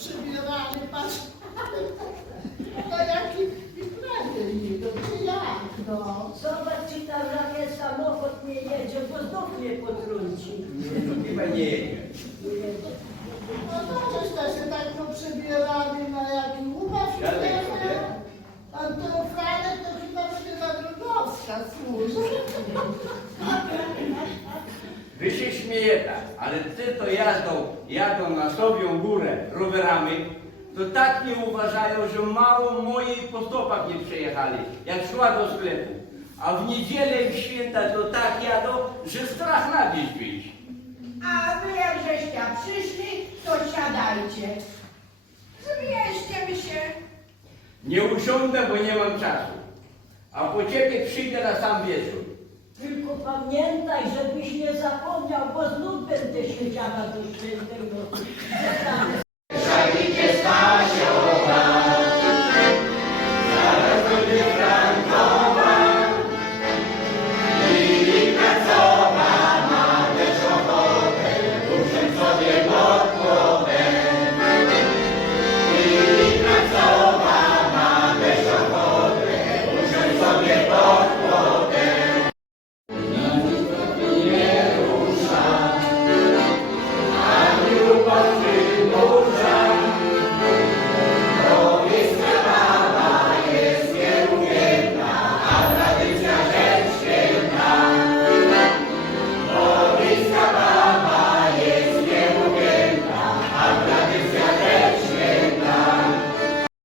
servirà alle pagine. Poi anche i prenderi, no? Soba ci tarra che sta dopo ti jedzie po zdobnie po trunci. Nie ma nie. Ale ty to jazdą, jadą na Sowią Górę rowerami, to tak nie uważają, że mało mojej po stopach nie przejechali, jak szła do sklepu. A w niedzielę i w święta to tak jadą, że strach na wieś wyjść. A wy jak żeście przyszli, to siadajcie. Zmieście się. Nie usiądę, bo nie mam czasu. A po ciebie przyjdę na sam wieczór. Tylko pamiętaj, żebyś nie zapomniał, bo znów będę siedziała do świętego.